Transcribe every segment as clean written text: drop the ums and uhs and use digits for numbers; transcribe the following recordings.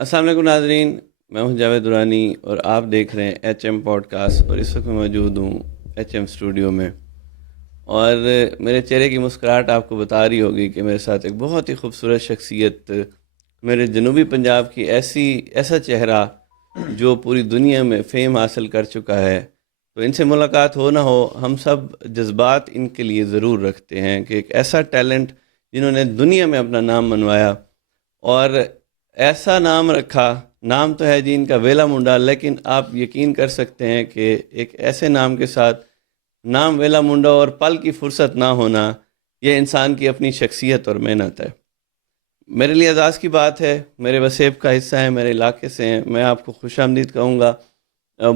السلام علیکم ناظرین، میں ہوں جاوید دورانی اور آپ دیکھ رہے ہیں ایچ ایم پوڈ کاسٹ، اور اس وقت میں موجود ہوں ایچ ایم اسٹوڈیو میں۔ اور میرے چہرے کی مسکراہٹ آپ کو بتا رہی ہوگی کہ میرے ساتھ ایک بہت ہی خوبصورت شخصیت، میرے جنوبی پنجاب کی ایسا چہرہ جو پوری دنیا میں فیم حاصل کر چکا ہے۔ تو ان سے ملاقات ہو نہ ہو، ہم سب جذبات ان کے لیے ضرور رکھتے ہیں کہ ایک ایسا ٹیلنٹ جنہوں نے دنیا میں اپنا نام منوایا، اور ایسا نام رکھا۔ نام تو ہے جی ان کا ویلا منڈا، لیکن آپ یقین کر سکتے ہیں کہ ایک ایسے نام کے ساتھ نام ویلا منڈا اور پل کی فرصت نہ ہونا، یہ انسان کی اپنی شخصیت اور محنت ہے۔ میرے لیے اعزاز کی بات ہے، میرے وسیب کا حصہ ہے، میرے علاقے سے ہیں، میں آپ کو خوش آمدید کہوں گا۔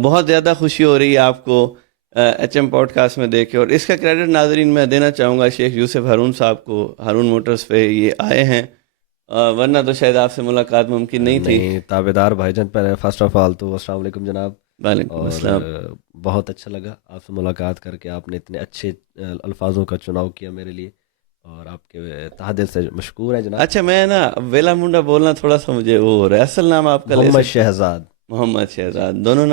بہت زیادہ خوشی ہو رہی ہے آپ کو ایچ ایم پوڈ کاسٹ میں دیکھ کے، اور اس کا کریڈٹ ناظرین میں دینا چاہوں گا شیخ یوسف ہارون صاحب کو۔ ہارون موٹرز پہ یہ آئے ہیں، ورنہ تو شاید آپ سے ملاقات ممکن نہیں تھی۔ نہیں، تابے دار بھائی جان پر فرسٹ آف آل تو السلام علیکم جناب۔ وعلیکم اور السلام۔ بہت اچھا لگا آپ سے ملاقات کر کے، آپ نے اتنے اچھے الفاظوں کا چناؤ کیا میرے لیے، اور آپ کے تہہ دل سے مشکور ہے جناب۔ اچھا، میں نا ویلا منڈا بولنا تھوڑا سا مجھے وہ ہو رہا ہے، اصل نام آپ کا لے محمد سکتے؟ شہزاد، محمد شہزاد، دونوں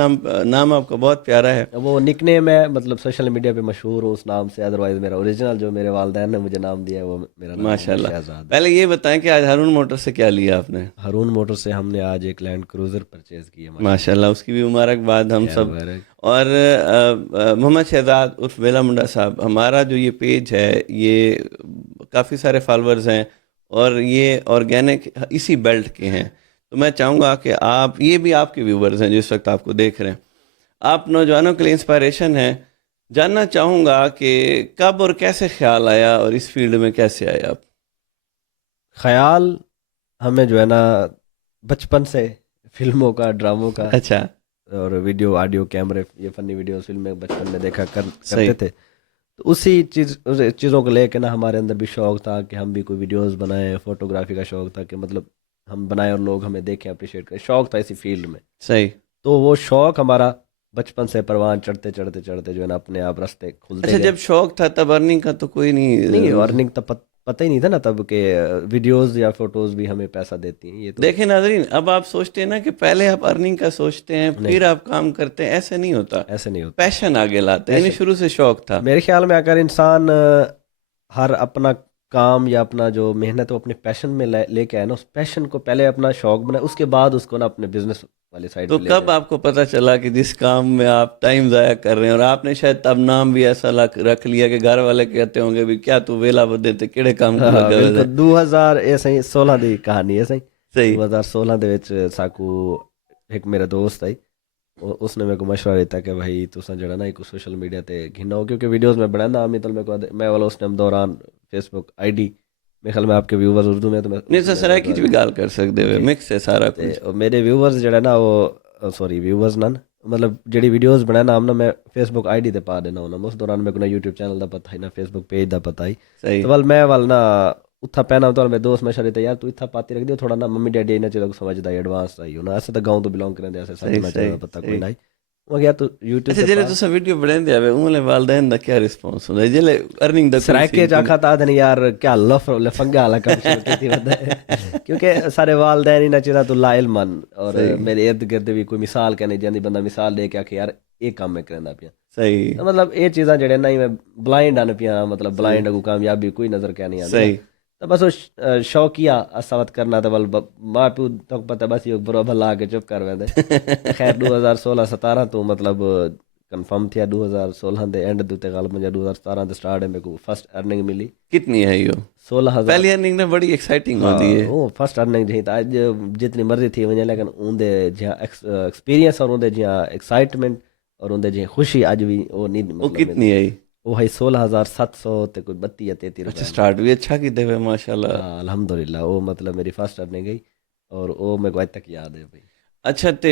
نام آپ کا بہت پیارا ہے۔ وہ نک نیم ہے، مطلب سوشل میڈیا پہ مشہور ہوں اس نام سے، ادروائز میرا اوریجنل جو میرے والدین نے مجھے نام دیا ہے وہ میرا نام ماشاء محمد اللہ۔ شہزاد ہے۔ پہلے یہ بتائیں کہ آج ہارون موٹر سے کیا لیا آپ نے؟ ہارون موٹر سے ہم نے آج ایک لینڈ کروزر پرچیز کی ہے، ماشاء اللہ، اس کی بھی مبارکباد ہم خیر سب۔ مبارک۔ اور محمد شہزاد عرف ویلا منڈا صاحب، ہمارا جو یہ پیج ہے یہ کافی سارے فالورز ہیں، اور یہ آرگینک اسی بیلٹ کے ہیں۔ تو میں چاہوں گا کہ یہ بھی آپ کے ویورز ہیں جو اس وقت آپ کو دیکھ رہے ہیں، آپ نوجوانوں کے لیے انسپائریشن ہیں۔ جاننا چاہوں گا کہ کب اور کیسے خیال آیا، اور اس فیلڈ میں کیسے آئے آپ؟ خیال ہمیں جو ہے نا بچپن سے فلموں کا، ڈراموں کا اچھا، اور ویڈیو آڈیو کیمرے، یہ فنی ویڈیوز فلمیں بچپن میں دیکھا صحیح۔ کرتے تھے، تو اسی چیزوں کو لے کے نا ہمارے اندر بھی شوق تھا کہ ہم بھی کوئی ویڈیوز بنائیں، فوٹوگرافی کا شوق تھا کہ مطلب ہم بنائیں اور لوگ ہمیں دیکھیں، اپریشیٹ کریں، شوق تھا اسی فیلڈ میں۔ صحیح۔ تو وہ شوق ہمارا بچپن سے پروان چڑھتے چڑھتے چڑھتے جو ہے نا اپنے آپ راستے اچھا، کھلتے گئے۔ جب شوق تھا تب ارننگ کا تو کوئی نہیں، نہیں؟ ارننگ تو پتہ ہی نہیں تھا نا تب کہ ویڈیوز یا فوٹوز بھی ہمیں پیسہ دیتی ہیں، یہ تو دیکھیں ناظرین، اب آپ سوچتے ہیں نا کہ پہلے آپ ارننگ کا سوچتے ہیں نہیں، پھر آپ کام کرتے ہیں، ایسے نہیں ہوتا۔ ایسے نہیں ہوتا۔ پیشن آگے لاتے ہیں، انہیں پیشن، شروع سے شوق تھا۔ میرے خیال میں اگر انسان ہر اپنا کام یا اپنا جو محنت ہے وہ اپنے پیشن میں لے کے آئے نا، اس پیشن کو پہلے اپنا شوق بنائے، اس کے بعد اس کو نا اپنے بزنس والی سائڈ تو پہ لے کب جائے۔ آپ کو پتہ چلا کہ جس کام میں آپ ٹائم ضائع کر رہے ہیں، اور آپ نے شاید تب نام بھی ایسا رکھ لیا کہ گھر والے کہتے ہوں گے بھی کیا تو ویلا بدے تے کیڑے کام کو ہاں لگا ہوئے تھے؟ بالکل، 2016 دی کہانی ہے صحیح۔ صحیح۔ 2016 دے وچ ساکو ایک میرا دوست ہے، اس نے میرے کو مشورہ دیتا کہ بھائی تساں جڑا نا ایک سوشل میڈیا تے گھننا ہو، کیونکہ ویڈیوز میں بنانا عام طور میں والا اس ٹائم دوران فیس بک آئی ڈی، میرے خیال میں آپ کے ویورز اردو میں تو میں نہیں اردو سر، میں سرائکی چ بھی گال کر سکتے ہوئے، جی، مکس ہے سارا تے کچھ۔ میرے ویورز جڑا نا وہ سوری ویورز نہ مطلب جڑی ویڈیوز بنانا ہم نا میں فیس بک آئی ڈی تے پا دینا ہونا، اس دوران میرے کو نہ یوٹیوب چینل دا پتہ ہی نہ فیس بک پیج دا پتہ ہی، صحیح۔ تو میں نا اتھا پہنا تو میرے دوست مشورے تے یار تو اتھا پاتی رکھ دیو تھوڑا نا ممی ڈیڈی نہ چلو سمجھدا ایڈوانس آئی ہونا، ایسے تو گاؤں تو بلونگ کرنے ایسے سب صحیح نہ صحیح چلو پتہ کوئی صحیح۔ نہیں، وہ گیا تو یوٹیوب اچھا، تے جیلے پا تسا ویڈیو بناندے آوے انہوں والدین دا کیا رسپانس ہوندا ہے؟ جیلے ارننگ دا کوئی سرائکے سین چاکھا تا دن یار کیا لفنگا والا کام شروع کی تھی بندے، کیونکہ سارے والدین ہی نہ چیزا تو لا علمن، اور صحیح میرے ارد گرد بھی کوئی مثال کہنے جاندی بندہ مثال دے کے کہ یار یہ کام میں کرنا پیا، صحیح تو مطلب یہ چیزاں جڑے نا میں بلائنڈ آن پیا، مطلب صحیح بلائنڈ اگو کامیابی کوئی نظر کیا نہیں آتی نا، صحیح۔ تو بس وہ شوقیہ اساوت کرنا تو بل ماں پیو تک پتہ بس یہ برا بھلا کے چپ کر ویندے۔ خیر 2016-17 تو مطلب کنفرم تھیا 2016 دے اینڈ دوتے غالباً یا 2017 دے سٹارٹ میں کو فرسٹ ارننگ ملی کتنی ہے یہ؟ 16,000۔ پہلی ارننگ نے بڑی ایکسائٹنگ ہاں ہوتی ہے۔ وہ فرسٹ ارننگ جی تا اج جتنی مرضی تھی ونجے، لیکن اون دے جہاں ایکسپیرینس اور اون دے جہاں ایکسائٹمنٹ اور اون دے جہاں خوشی اج بھی وہ نہیں وہ مطلب کتنی ہے؟ وہ ہے 16,700 تے کوئی 32 یا 33 اچھا، روپے۔ سٹارٹ بھی اچھا کی دے ہوئے ماشاء اللہ۔ ہاں الحمدللہ، وہ مطلب میری فرسٹ ارننگ گئی اور وہ میرے کو اج تک یاد ہے بھائی۔ اچھا تے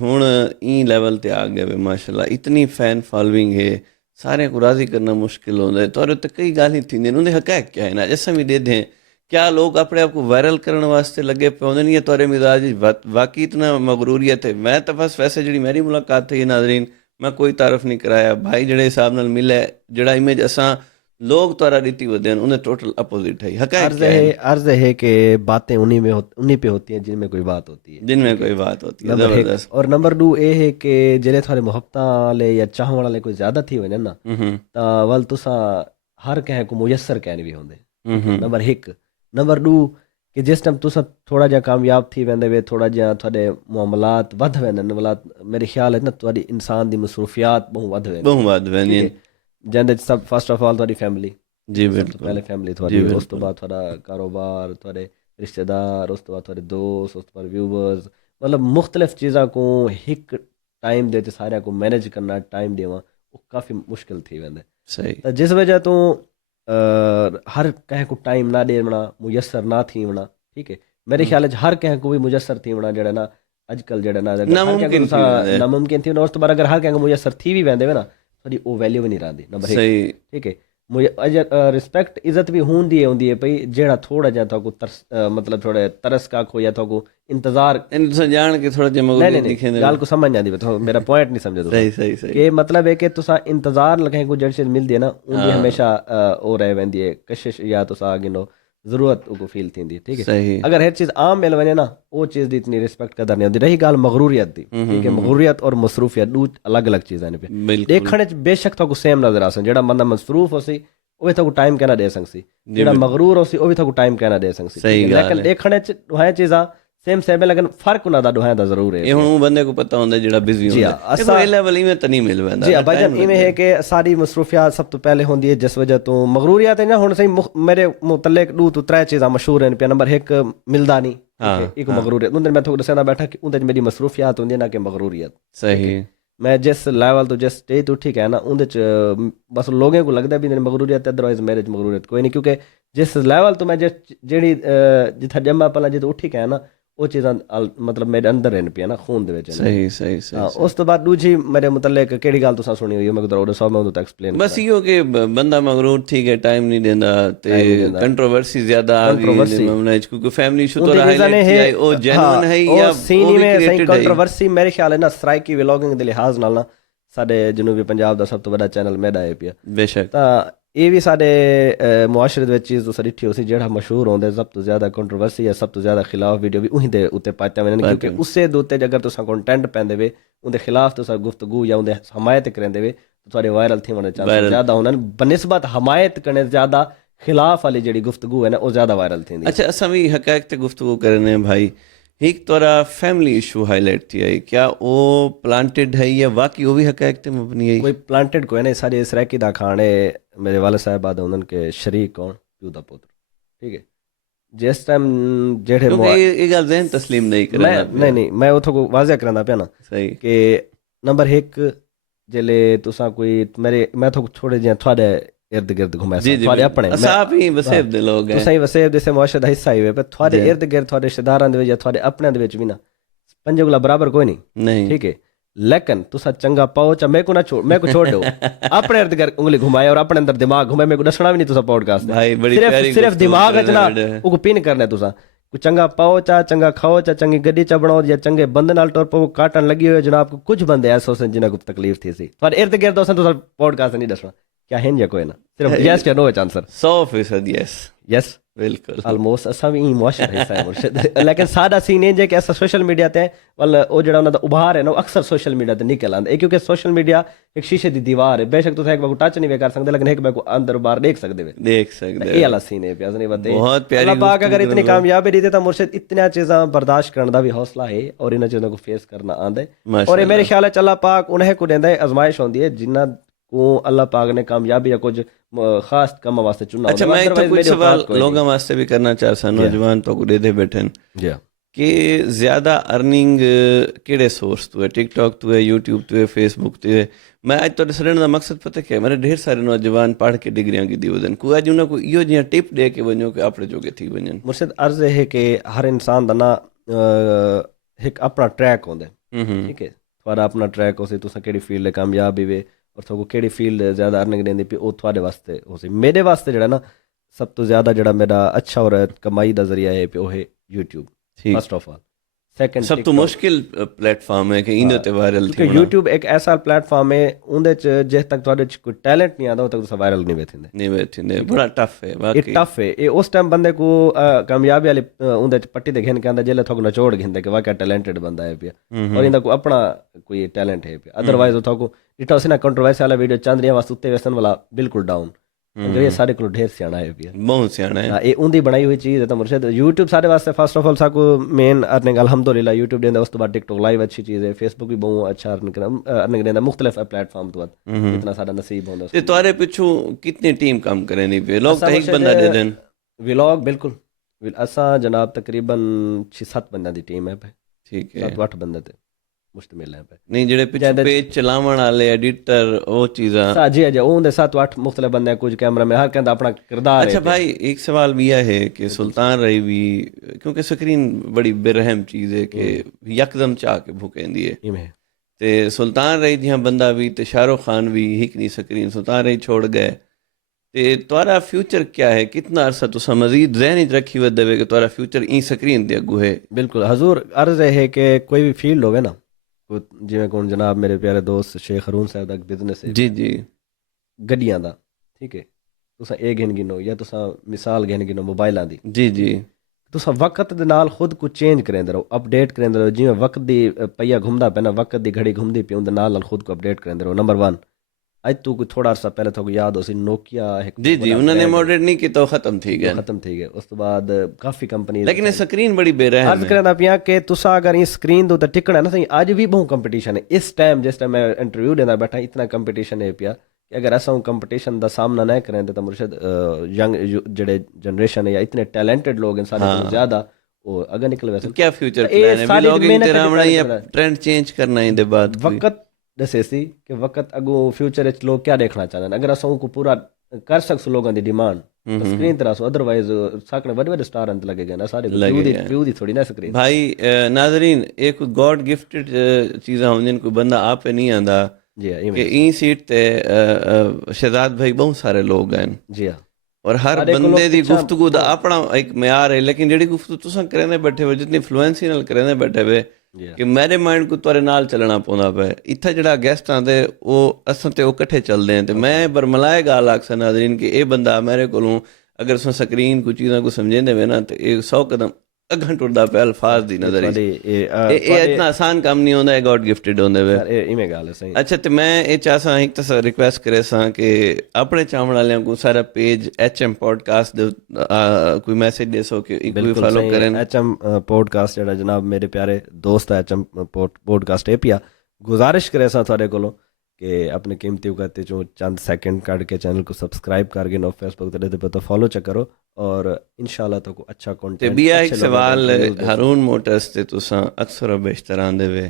ہوں این لیول تے آ گئے ہوئے ماشاء اللہ، اتنی فین فالوئنگ ہے، سارے کو راضی کرنا مشکل ہوتا ہے، تو تے کئی گالی تھی انہوں نے حقائق کیا ہے نا جیسا بھی دے دیں، کیا لوگ اپنے آپ کو وائرل کرنے واسطے لگے پہ ہوندے نہیں، یہ تورے مزاج واقعی اتنا مغروریت ہے؟ میں تو بس ویسے جڑی میری ملاقات تھی ناظرین، میں کوئی تعارف نہیں کرایا، بھائی جڑے حساب نال ملے، جڑا امیج اساں लोग तोरा रीति वधे उन्हें टोटल अपोजिट है हकायत क्या है अर्ज है कि बातें उन्हीं पे होती हैं जिनमें कोई बात होती है, जिनमें कोई बात होती है नंबर एक। जबरदस्त और नंबर 2 ये है कि जेले थोड़े मुहब्बत वाले या चाहण वाले कोई ज़्यादा थी वञनि ना तां वल तुसां हर कंहिं को मुयसर कहन भी होंदे, नंबर 1। नंबर 2 कि जिस टाइम तुसां थोड़ा जिहा कामयाब थी वेंदे वे, थोड़ा जिहा थोड़े मामलात वध वेंदे मेरे ख्याल है ना थोड़ी इंसान दी मसरूफियात बहु वध वेंदी बहुत बात बहनी जिंदे सब फर्स्ट ऑफ ऑल थोड़ी फैमिली, जी सब तो बिल्कुल पहले फैमिली थोड़ी, उस तो बाद थोड़ा कारोबार, थोड़े रिश्तेदार, उस तो बाद थोड़े दोस्त, उस तो बाद व्यूवर्स, मतलब मुख्तलिफ चीज़ां को एक टाइम देते सारे को मैनेज करना टाइम देवा वो काफ़ी मुश्किल थी वेंदे। सही तो जिस वजह तो हर कंहिं को टाइम ना ॾियणा मुयसर ना थी वणा, ठीक है मेरे ख्याल है हर कंहिं को भी मुयसर थी वणा जड़ा ना अजकल जड़ा ना नामुमकिन थी वेंदे। नामुमकिन थी वणा, उस तो बाद अगर हर कंहिं को मुयसर थी भी वेंदे वे ना थोड़ी वो वैल्यू भी नहीं रहंदी, नंबर 1, सही ठीक है। मुझे रिस्पेक्ट इज्जत भी होंदी है भई जेड़ा थोड़ा जा तो तरस मतलब थोड़े तरस का को या तो इंतजार इन तुसां जान के थोड़ा जिहा नहीं मगरूर नहीं दिखे गाल को समझ आंदी तो मेरा पॉइंट नहीं समझे सही सही सही कि मतलब है कि तुसा इंतजार लगे को जड़ चीज मिलदी है ना उनकी हमेशा ओ रह वेंदी है कशिश या तुसा गिनो जरूरत को फील थींदी, ठीक है। सही अगर हर चीज आम मिल वने ना वो चीज दी इतनी रिस्पेक्ट कदर नहीं होती। रही गाल मगरूरियत दी, ठीक है, मगरूरियत और मसरूफियत दो अलग अलग चीज़ां ने पे बिल्कुल देखने च बेशक तो सेम नजर आसन जेड़ा बंदा मसरूफ होसी ਉਹ ਵੀ ਤੁਹਾਨੂੰ ਟਾਈਮ ਕਹਿਣਾ ਦੇ ਸਕਦੀ, ਜਿਹੜਾ ਮਗਰੂਰ ਹੋਸੀ ਉਹ ਵੀ ਤੁਹਾਨੂੰ ਟਾਈਮ ਕਹਿਣਾ ਦੇ ਸਕਦੀ, ਲੇਕਿਨ ਦੇਖਣੇ ਚ ਦੋਹਾਂ ਚੀਜ਼ਾਂ ਸੇਮ ਸੇਮ ਹੈ ਲੇਕਿਨ ਫਰਕ ਉਹਨਾਂ ਦਾ ਦੋਹਾਂ ਦਾ ਜ਼ਰੂਰ ਹੈ। ਇਹ ਹੁਣ ਬੰਦੇ ਨੂੰ ਪਤਾ ਹੁੰਦਾ ਜਿਹੜਾ ਬਿਜ਼ੀ ਹੁੰਦਾ ਹੈ ਇਹ ਲੈਵਲ ਇਵੇਂ ਤਾਂ ਨਹੀਂ ਮਿਲ ਪੈਂਦਾ ਜੀ ਭਾਈਜਾਨ ਇਵੇਂ ਹੈ ਕਿ ਸਾਰੀ ਮਸਰੂਫੀਅਤ ਸਭ ਤੋਂ ਪਹਿਲੇ ਹੁੰਦੀ ਹੈ ਜਿਸ ਵਜ੍ਹਾ ਤੋਂ ਮਗਰੂਰੀਅਤ ਹੈ ਨਾ ਹੁਣ ਸਹੀ ਮੇਰੇ ਮੁਤਲਕ ਦੋ ਤੋਂ ਤਰੇ ਚੀਜ਼ਾਂ ਮਸ਼ਹੂਰ ਹਨ ਪਿਆ। ਨੰਬਰ 1 ਮਿਲਦਾ ਨਹੀਂ, ਇੱਕ ਮਗਰੂਰੀਅਤ ਉਹਦੇ ਮੈਂ ਤੁਹਾਨੂੰ ਦੱਸਣਾ ਬੈਠਾ ਕਿ ਉਹਦੇ ਚ ਮੇਰੀ ਮਸਰੂਫੀਅਤ ਹੁੰਦੀ ਹੈ ਨਾ ਕਿ ਮਗਰੂਰੀਅਤ। ਸਹੀ मैं जिस लेवल तो जिस स्टेज तो ठीक है ना उनके बस लोगों को लगता भी मगरूरियत अदरवाइज मेरे मगरूरियत कोई नहीं, क्योंकि जिस लेवल तो मैं जी जिथे जमा पला जित उठी है ना वो चीज़ां मतलब मेरे अंदर रहन पिया ना खून दे विच। सही सही सही उस तो बाद दूजी मेरे मुतल्लिक केड़ी गल तुसां सुनी हुई मैं जरूर सौ मैं तो एक्सप्लेन बस इहो कि बंदा मगरूर थी के टाइम नहीं देंदा ते कंट्रोवर्सी ज्यादा आ गई मामले क्योंकि फैमिली इशू तो हाईलाइट है ओ जेन्युइन है या सीन में सही कंट्रोवर्सी मेरे ख्याल है ना सराइकी व्लॉगिंग दे लिहाज नाल ना साडे जनूबी पंजाब दा सब तो बड़ा चैनल मेरा है पिया बेशक तां ਇਹ ਵੀ ਸਾਡੇ ਮੁਆਸ਼ਰੇ ਦੇ ਵਿੱਚ ਚੀਜ਼ ਤੁਸੀਂ ਦੇਖੀ ਹੋਸੀ ਜਿਹੜਾ ਮਸ਼ਹੂਰ ਹੁੰਦਾ ਸਭ ਤੋਂ ਜ਼ਿਆਦਾ ਕੰਟਰੋਵਰਸੀ ਹੈ ਸਭ ਤੋਂ ਜ਼ਿਆਦਾ ਖਿਲਾਫ ਵੀਡੀਓ ਵੀ ਉਹੀ ਦੇ ਉੱਤੇ ਪਾਤੇ ਹੋਏ ਨੇ, ਕਿਉਂਕਿ ਉਸੇ ਦੇ ਉੱਤੇ ਅਗਰ ਤੁਸੀਂ ਕੰਟੈਂਟ ਪੈਂਦੇ ਵੇ ਉਹਦੇ ਖਿਲਾਫ ਤੁਸੀਂ ਗੁਫ਼ਤਗੂ ਜਾਂ ਉਹਦੇ ਹਮਾਇਤ ਕਰਦੇ ਵੇ ਤੁਹਾਡੇ ਵਾਇਰਲ ਥੀਵਣ ਦੇ ਚਾਂਸ ਜ਼ਿਆਦਾ ਹੋਣਾ ਬਨਿਸਬਤ ਹਮਾਇਤ ਕਰਨੇ ਜ਼ਿਆਦਾ खिलाफ वाली जी गुफ्तगू है ना वो ज़्यादा वायरल थी। अच्छा असां भी हक़ाइक़ ते गुफ्तगू करने भाई एक तोरा फैमिली इशू हाईलाइट थी है क्या वो प्लांटेड है या वाकई वो भी हक़ाइक़ ते मबनी है? कोई प्लांटेड कोई नहीं सारी सराकी दा खाने मेरे वाले साहब आदे उन्हनि के शरीक कौन प्यू दा पुत्र, ठीक है जिस टाइम जेड़े ये गल ज़हन तस्लीम नहीं करना नहीं मैं उथों को वाज़ह करना पिया ना सही कि नंबर 1 जेले तुसा कोई मेरे मैं तो थोड़े जे थोड़े इर्द गिर्द घुमाया थोड़े अपने आप ही वसेब दे लोग हैं तुसां वसेब दे से मुआशरे दा हिस्सा ही वे पर थोड़े इर्द गिर्द थोड़े रिश्तेदारां दे या थोड़े अपने दे विच भी ना पंजे कोला बराबर कोई नहीं, ठीक है लेकिन तुसा चंगा पाओ चा मैं को ना छोड़ मैं को छोड़ दो अपने इर्द गिर्द उंगली घुमाए और अपने अंदर दिमाग घुमाए मेरे को दसना भी नहीं तुसा पॉडकास्ट भाई सिर्फ दिमाग च ना वो पिन करना तुसा चंगा पाओ चा चंगा खाओ चा चंगी गड्डी चा बनाओ या चंगे बंदे नाल टोर पाओ काटन लगी हुई जनाब को कुछ बंदे ऐसे होसन जिन्हां को तकलीफ थी सी पर इर्द गिर्द होसन तुसा पॉडकास्ट नहीं दसना क्या है या कोई ना सिर्फ यस या नो आंसर 100% यस बिल्कुल ऑलमोस्ट असा भी मुआशरा हिस्सा है मुर्शिद लेकिन सादा सीन है कि ऐसा सोशल मीडिया ते वल ओ जेड़ा उना दा उभार है ना अक्सर सोशल मीडिया ते निकल आंदा है क्योंकि सोशल मीडिया एक शीशे दी दीवार है बेशक तुम एक बार टच नहीं कर सकते लेकिन एक बार को अंदर बाहर देख सकते ये वाला सीन है प्याज नहीं बते बहुत प्यारी अल्लाह पाक अगर इतनी कामयाबी दी तो मुर्शिद इतना चीज़ां बर्दाश्त करने दा भी हौसला है और इन चीज़ों को फेस करना आंदा है और ये मेरे ख्याल है अल्लाह पाक उन्हें को देंदा है आजमाइश होंदी है जिन्ना को अल्लाह पाक ने कामयाबी या कुछ खास कम वास्ते चुना। अच्छा मैं तो कुछ सवाल लोगों वास्ते भी करना चाहता नौजवान तो दे दे बैठे कि ज़्यादा अर्निंग केड़े सोर्स तो है टिकटॉक तो है यूट्यूब तो है फेसबुक तो है मैं अज तो सड़न का मकसद पता क्या मेरे ढेर सारे नौजवान पढ़ के डिग्रियां की वजन को अज उन्होंने इो जी टिप दे के वनो कि अपने जोगे थी वजन मुर्शिद अर्ज है कि हर इंसान का ना एक अपना ट्रैक होंगे, ठीक है थोड़ा अपना ट्रैक हो तुसा केड़ी फील्ड कामयाब वे और थोड़ा केड़ी फील्ड ज़्यादा अर्निंग देंदी पी वो थोड़े वास्ते हो सी मेरे वास्ते जड़ा ना सब तो ज़्यादा जड़ा मेरा अच्छा और कमाई का जरिया है पे वो है YouTube first of all second ਸਭ ਤੋਂ ਮੁਸ਼ਕਿਲ ਪਲੇਟਫਾਰਮ ਹੈ ਕਿ ਇਹਦੇ ਤੇ ਵਾਇਰਲ ਕਿਉਂਕਿ YouTube ਇੱਕ ਐਸਾ ਪਲੇਟਫਾਰਮ ਹੈ ਉਹਦੇ ਚ ਜਿਸ ਤੱਕ ਤੁਹਾਡੇ ਚ ਕੋਈ ਟੈਲੈਂਟ ਨਹੀਂ ਆਉਂਦਾ ਉਦੋਂ ਤੱਕ ਤੁਸੀਂ ਵਾਇਰਲ ਨਹੀਂ ਵੇਖਦੇ ਨਹੀਂ ਵੇਖਦੇ ਬੜਾ ਟਫ ਹੈ ਇਹ ਵਾਕਈ ਟਫ ਹੈ ਇਹ ਉਸ ਟਾਈਮ ਬੰਦੇ को कामयाबी वाले ਉਹਦੇ ਚ ਪੱਟੀ ਤੇ ਘਿੰਨ ਕੇ ਆਂਦਾ ਜਿਲੇ ਤੁਹਾਨੂੰ ਨਚੋੜ ਘਿੰਦੇ ਕਿ ਵਾਕਿਆ ਟੈਲੈਂਟਡ ਬੰਦਾ ਹੈ ਪਿਆ ਔਰ ਇਹਦਾ ਕੋਈ ਆਪਣਾ ਕੋਈ ਟੈਲੈਂਟ ਹੈ ਪਿਆ ਅਦਰਵਾਈਜ਼ ਉਹ ਤੁਹਾਨੂੰ ਡਿਟਾ ਸੀ ਨਾ ਕੰਟਰੋਵਰਸੀ ਵਾਲਾ ਵੀਡੀਓ ਚੰਦਰੀਆਂ ਵਾਸਤੇ ਉੱਤੇ ਵੇਸਣ ਵਾਲਾ ਬਿਲਕੁਲ ਡਾਊਨ ਜਿਹੜੀ ਸਾਡੇ ਕੋਲ ਢੇਰ ਸਿਆਣਾ ਹੈ ਪਿਆ ਬਹੁਤ ਸਿਆਣਾ ਹੈ ਇਹ ਉਹਦੀ ਬਣਾਈ ਹੋਈ ਚੀਜ਼ ਹੈ ਤਾਂ ਮੁਰਸ਼ਦ YouTube ਸਾਡੇ ਵਾਸਤੇ ਫਸਟ ਆਫ ਆਲ ਸਾਕੋ ਮੇਨ अर्निंग अल्हम्दुलिल्लाह YouTube देंदा उस तो बाद TikTok लाइव अच्छी चीज़ है Facebook भी बहुत अच्छा अर्निंग देंदा मुख्तलिफ प्लेटफॉर्म तो बाद जितना सारा नसीब होंदा ਤੇ ਤੁਹਾਡੇ ਪਿੱਛੋਂ ਕਿੰਨੀ ਟੀਮ ਕੰਮ करे नहीं पे लोग तो एक बंदा दे देन व्लॉग बिल्कुल असा जनाब तकरीबन 6-7 बंदा दी टीम है पे ठीक है 7-8 बंदे ते मुश्तमिल है पे नहीं ਜਿਹੜੇ ਪਿੱਛੇ ਪੇਜ ਚਲਾਉਣ ਵਾਲੇ ਐਡੀਟਰ ਉਹ ਚੀਜ਼ਾਂ जी जी ਉਹਦੇ 7-8 मुख्तलिफ बंदे कुछ कैमरा में हर कहता अपना किरदार अच्छा भाई एक सवाल भी यह है कि सुल्तान रही भी क्योंकि स्क्रीन बड़ी बेरहम चीज़ है कि यकदम चाह के भुकेंदी है इमे ते सुल्तान रही जिहाँ बंदा भी ते शाहरुख खान भी हिक नहीं स्क्रीन सुल्तान रही छोड़ गए ते तुम्हारा फ्यूचर क्या है कितना अरसा तुसा मजीद जहन च रखी वह देवे कि तुम्हारा फ्यूचर ई स्क्रीन दे अगू है बिल्कुल हजूर अर्ज है कि कोई भी फील्ड होवे ना जिवें कोण जनाब मेरे प्यारे दोस्त शेख हरून साहब दा बिजनेस है जी जी गड्डियां दा ठीक है तुसा ਇਹ ਗਿਣ ਗਿਣੋ ਜਾਂ ਤੁਸਾਂ ਮਿਸਾਲ ਗਿਣ ਗਿਣੋ ਮੋਬਾਈਲਾਂ ਦੀ जी जी ਤੁਸਾਂ ਵਕਤ ਦੇ ਨਾਲ ਖੁਦ ਕੋ ਚੇਂਜ ਕਰਿੰਦੇ ਰਹੋ ਅਪਡੇਟ ਕਰਿੰਦੇ ਰਹੋ ਜਿਵੇਂ ਵਕਤ ਦੀ ਪਈਆ ਘੁੰਮਦਾ ਪਿਆ ਨਾ ਵਕਤ ਦੀ ਘੜੀ ਘੁੰਮਦੀ ਪਈ ਉਹਦੇ ਨਾਲ ਖੁਦ ਕੋ ਅਪਡੇਟ ਕਰਿੰਦੇ ਰਹੋ ਨੰਬਰ 1 ਅੱਜ ਤੂੰ ਕੋਈ ਥੋੜਾ ਅਰਸਾ ਪਹਿਲੇ ਤੁਹਾਨੂੰ ਯਾਦ ਹੋ ਸੀ ਨੋਕੀਆ जी जी उन्होंने मॉडरेट नहीं किया तो खत्म थी गया ਖਤਮ ਥੀ ਗਏ ਉਸ ਤੋਂ ਬਾਅਦ ਕਾਫੀ ਕੰਪਨੀ लेकिन स्क्रीन बड़ी बेरहम अर्ज है करना पिया कि तुसा अगर इस स्क्रीन दे उत्ते टिकना ना सही अज भी बहुत कंपटीशन है इस टाइम जिस टाइम मैं इंटरव्यू देना बैठा इतना कंपटीशन है पिया कि अगर असा कंपटीशन का सामना नहीं करें तो मुर्शद यंग जेडे जनरेशन है या इतने टैलेंटेड लोग हैं सारे ज्यादा वो अगर निकल वैसे तो क्या फ्यूचर ये प्लान है सारी व्लॉगिंग मेहनत तेरा करनी होना या पड़ेगी। ट्रेंड चेंज करना है दे बाद कोई? वक्त दसे सी कि वक्त अगो फ्यूचर लोग क्या देखना चाहते हैं अगर असा को पूरा कर सकसो लोगों की डिमांड स्क्रीन तरह सो अदरवाइज साकने बड़े बड़े स्टार अंत लगेगा ना सारे व्यू दी थोड़ी ना स्क्रीन भाई नाजरीन एक गॉड गिफ्टेड चीज़ा होंदियां जिनको बंदा आप नहीं आंदा जी हाँ कि ई सीट ते शहजाद भाई बहुत सारे लोग हैं जी हाँ और हर बंदे दी गुफ्तगू दा अपना एक म्यार है लेकिन जेडी गुफ्तगू तुसां करेंदे बैठे हुए जितनी फ्लुएंसी नाल करेंदे बैठे हुए कि मेरे माइंड को तुआरे नाल चलना पौंदा पे इत्थे जेड़ा गेस्ट आंदे वो असां ते वो इकट्ठे चलदे हैं ते मैं बरमलाए गाल आखसा नाज़रीन कि ये बंदा मेरे कोलों अगर तुसां स्क्रीन को चीज़ां को समझेंदे वे ना ते 100 कदम अगन टुरदा पे अल्फाज दी नजर ये इतना आसान काम नहीं होंदा गॉड गिफ्टेड होंदे वे इवें गल है सही अच्छा तो मैं ये चाहसा एक तो रिक्वेस्ट करे सा कि अपने चावण वाले को सारा पेज HM पॉडकास्ट दे कोई मैसेज दे सो कि कोई फॉलो करें HM पॉडकास्ट जेड़ा जनाब मेरे प्यारे दोस्त है HM पॉडकास्ट ए पिया गुजारिश करे सा थोड़े कोलों कि अपने कीमती वक्त चो चंद सेकंड काट के चैनल को सब्सक्राइब करके नो फेसबुक ते तो फॉलो च करो और इंशाल्लाह तो को अच्छा ते कंटेंट बिया एक सवाल हारून मोटर्स ते तुसां अक्सर बेशतर आंदे वे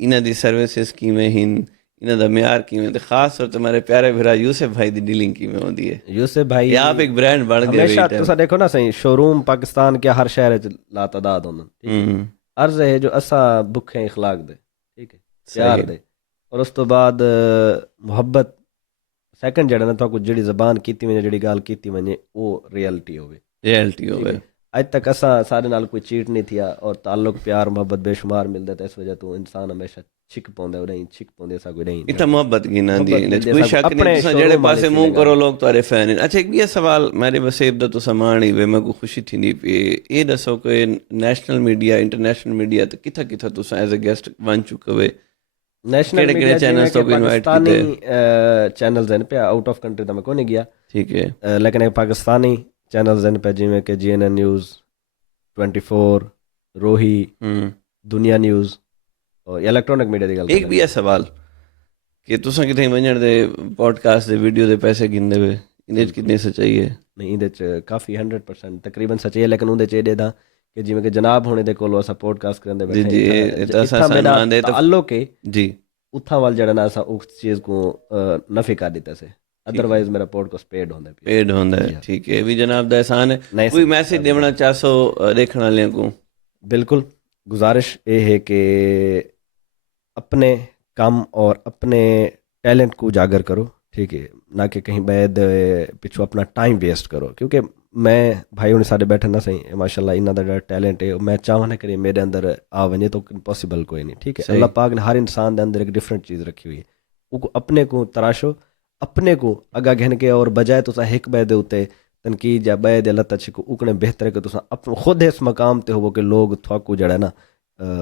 इन्हां दी सर्विसेज किवें हिन इन्हां दा म्यार किवें ते खास तौर ते मेरे प्यारे भरा यूसुफ भाई दी डीलिंग किवें होंदी है यूसुफ भाई आप एक ब्रांड बन गए हमेशा तुसा देखो ना सही शोरूम पाकिस्तान के हर शहर च लातादाद होंदे ठीक है अर्ज है जो असा भुखे इखलाक दे ठीक है प्यार दे और उस तो बाद मुहब्बत सैकंड जड़ा ना तो जी जबान की जी गाल की वने वो रियलिटी हो अज तक असा सारे नाल कोई चीट नहीं थिया और ताल्लुक प्यार मुहब्बत बेशुमार मिलता तो इस वजह तो इंसान हमेशा छिक पाउंदा नहीं छिक पाउंदे सा कोई नहीं इतना मोहब्बत की ना दी कोई शक नहीं तुसा जेड़े पासे मुंह करो लोग तुम्हारे फैन हैं अच्छा एक भी सवाल मेरे वसेब दा तो समान ही वे मैं को खुशी थी पे ये दसो कि नेशनल मीडिया इंटरनेशनल मीडिया तो किथा किथा तुसा एज अ गेस्ट बन चुके वे नेशनल मीडिया चैनल्स तो पाकिस्तानी चैनल्स हैं पे आउट ऑफ कंट्री तो मैं कोई नहीं गया ठीक है लेकिन एक पाकिस्तानी चैनल्स हैं पे जिवें कि GNN न्यूज़ 24 रोही दुनिया न्यूज़ और इलेक्ट्रॉनिक मीडिया दी गल एक भी है सवाल कि तुसां किथे वणन दे पॉडकास्ट दे वीडियो दे पैसे गिनदे वे इहदे च कितनी सच्चाई है नहीं इहदे च काफ़ी 100% तकरीबन सच्चाई है लेकिन उहदे च एडे दा कि जिवें कि जनाब होने दे कोलो असा पॉडकास्ट करंदे बैठे जी जी असा सन्मान दे तो ताल्लुक है जी उथा वाल जड़ा ना असा उस चीज़ को नफी कर दिता से अदरवाइज मेरा पॉडकास्ट पेड होंदा पेड होंदा है ठीक है भी जनाब दा एहसान है कोई मैसेज देवना चाहसो देखने वाले को बिल्कुल गुजारिश ये है कि अपने काम और अपने टैलेंट को उजागर करो ठीक है ना कि कहीं बैद पिछू अपना टाइम वेस्ट करो क्योंकि ਮੈਂ ਭਾਈ ਹੁਣ ਸਾਡੇ ਬੈਠੇ ਨਾ ਸਹੀ ਮਾਸ਼ਾਅੱਲਾ ਇਹਨਾਂ ਦਾ ਜਿਹੜਾ ਟੈਲੈਂਟ ਹੈ ਮੈਂ ਚਾਹਾਂ ਨਾ ਕਰੇ ਮੇਰੇ ਅੰਦਰ ਆ ਵञे तो पॉसिबल कोई नहीं ठीक है अल्लाह पाक ने हर इंसान के अंदर एक डिफरेंट चीज़ रखी हुई है वो अपने को तराशो अपने को अगा घन के और बजाय तुसा हिक बै दे उत्ते तनकीद या बै दे लत अच्छी को उकने बेहतर है कि तुसा खुद इस मकाम ते होवो कि लोग थोको जड़ा ना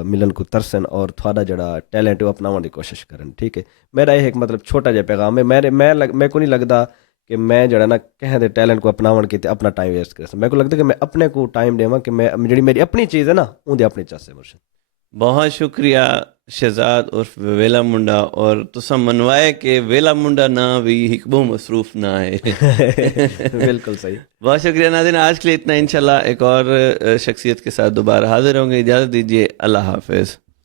मिलन को तरसन और थोड़ा जड़ा टैलेंट है वो अपनाने की कोशिश करन ठीक है मेरा ये एक मतलब छोटा जिहा पैगाम है मैं को नहीं लगता कि मैं जड़ा ना कहें दे टैलेंट को अपनावन की अपना टाइम वेस्ट कर मेरे को लगता है कि मैं अपने को टाइम देवां कि मैं जी मेरी अपनी चीज़ है ना उनकी अपनी चासे मुर्शद बहुत शुक्रिया शहजाद उर्फ वेला मुंडा और तुसा मनवाए कि वेला मुंडा ना भी हिकबो मसरूफ ना है बिल्कुल सही बहुत शुक्रिया नाज़रीन आज के लिए इतना इंशाल्लाह एक और शख्सियत के साथ दोबारा हाजिर होंगे इजाज़त दीजिए अल्लाह हाफिज़